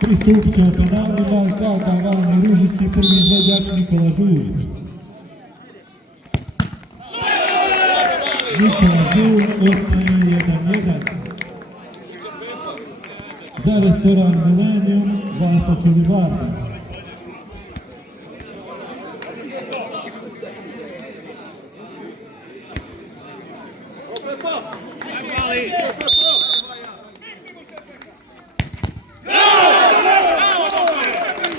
Pristupit će penalima za Gavani Ružići, prvi izvođač Nikola Žulj. Nikola Žulj ostaje 1-1. Za restoran Millennium Vasa Kilivarda.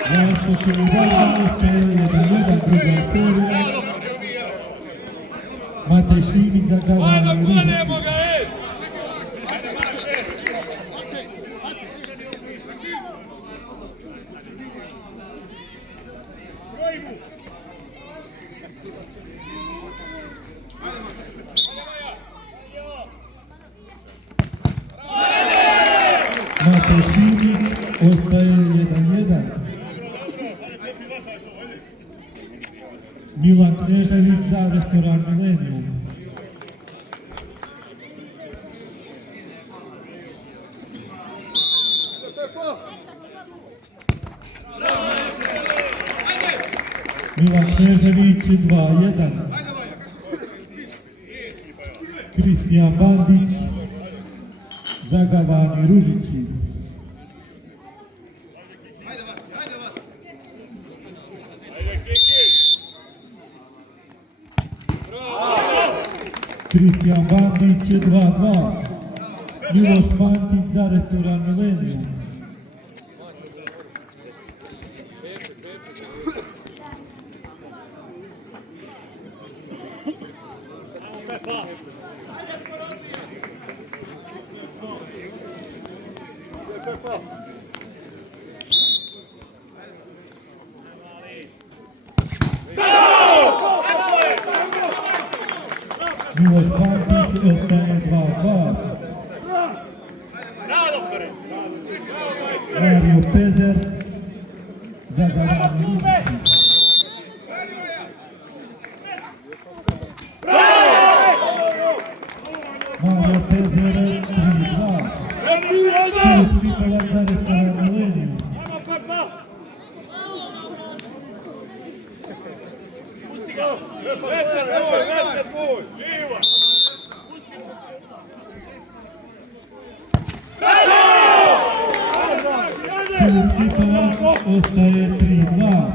Vasa Kilivarda ostaje 1-1, druga serija. Matej Šimić za Gavani Ružići. Matej Šimić ostaje 1-1. Milan Knežević za restoran Millennium. Milan Knežević 2-1. Kristijan Bandić za Gavani Ružići. Kristijan Bandić 2-2. Miloš Pantić za restoran Millennium. Miloš Pantić ostaje 2-2. Mario Pezer za Gavani Ružići. Mario Pezer 3-2. Filip Šipalac za restoran Millennium. Filip Šipalac ostaje 3-2.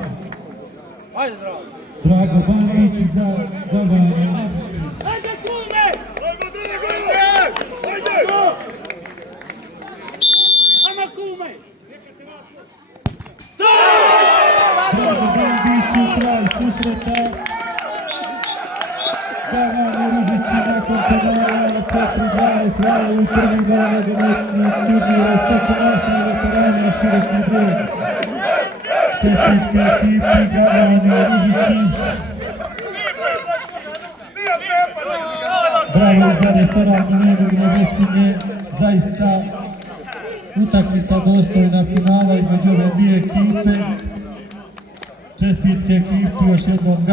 Drago Bandić za Gavani Ružići. Drago Bandić u kraj susreta. Gavani Ružići nakon penala 4-2 osvajaju prvi gol nogometnog turnira stokonašnih veterana Široki Brod. Čestitke ekipi Gavani Ružići. Bravo za restoran Millennium Vesinje. Zaista utakmica dostojna finala između ove dvije ekipe. Čestitke ekipi još jednom.